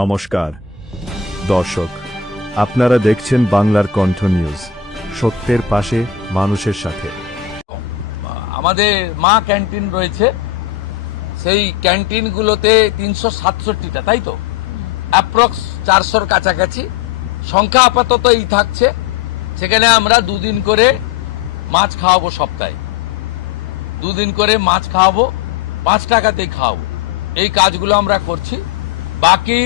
নমস্কার দর্শক, আপনারা দেখছেন বাংলার কণ্ঠ নিউজ, সত্যের পাশে মানুষের সাথে। আমাদের মা ক্যান্টিন রয়েছে, সেই ক্যান্টিনগুলোতে 367টা, তাই তো অ্যাপ্রক্স 400-র কাছাকাছি সংখ্যা আপাতত এই থাকছে। সেখানে আমরা দুদিন করে মাছ খাওয়াবো, সপ্তাহে দুদিন করে মাছ খাওয়াবো, 5 টাকাতেই খাওয়াবো। এই কাজগুলো আমরা করছি। বাকি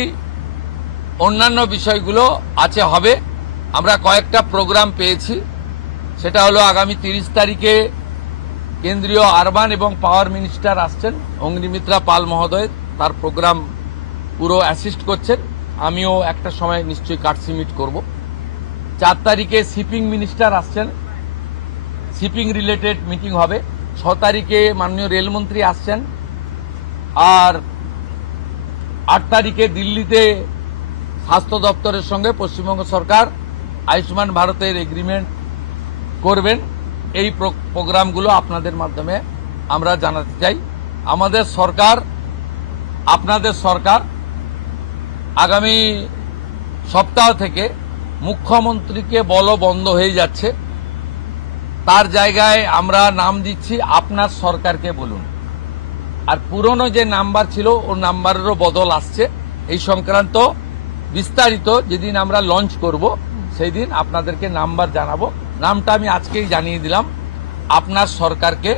অন্যান্য বিষয়গুলো আছে, হবে। আমরা কয়েকটা প্রোগ্রাম পেয়েছি। সেটা হলো আগামী 30 তারিখে কেন্দ্রীয় আরবান এবং পাওয়ার মিনিস্টার আসছেন, অগ্নিমিত্রা পাল মহোদয়, তার প্রোগ্রাম পুরো অ্যাসিস্ট করছেন। আমিও একটা সময় নিশ্চয়ই কাটসি মিট করব। 4 তারিখে শিপিং মিনিস্টার আসছেন, শিপিং রিলেটেড মিটিং হবে। 6 তারিখে মাননীয় রেলমন্ত্রী আসছেন। আর 8 তারিখে দিল্লিতে স্বাস্থ্য দপ্তরের সঙ্গে পশ্চিমবঙ্গ সরকার আয়ুষ্মান ভারতের এগ্রিমেন্ট করবেন। এই প্রোগ্রামগুলো আপনাদের মাধ্যমে আমরা জানাতে চাই। আমাদের সরকার, আপনাদের সরকার আগামী সপ্তাহ থেকে মুখ্যমন্ত্রীকে বলো বন্ধ হয়ে যাচ্ছে, তার জায়গায় আমরা নাম দিচ্ছি আপনার সরকারকে বলুন। আর পুরনো যে নাম্বার ছিল ওর নাম্বারেরও বদল আসছে। এই সংক্রান্ত বিস্তারিত যেদিন আমরা লঞ্চ করব সেই দিন আপনাদেরকে নাম্বার জানাবো। নামটা আমি আজকেই জানিয়ে দিলাম, আপনার সরকারকে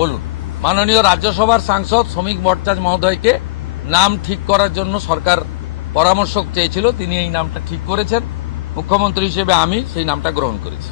বলুন। মাননীয় রাজ্যসভার সাংসদ শ্রমিক ভট্টাচার্য মহোদয়কে নাম ঠিক করার জন্য সরকার পরামর্শ চেয়েছিল, তিনি এই নামটা ঠিক করেছেন। মুখ্যমন্ত্রী হিসেবে আমি সেই নামটা গ্রহণ করেছি।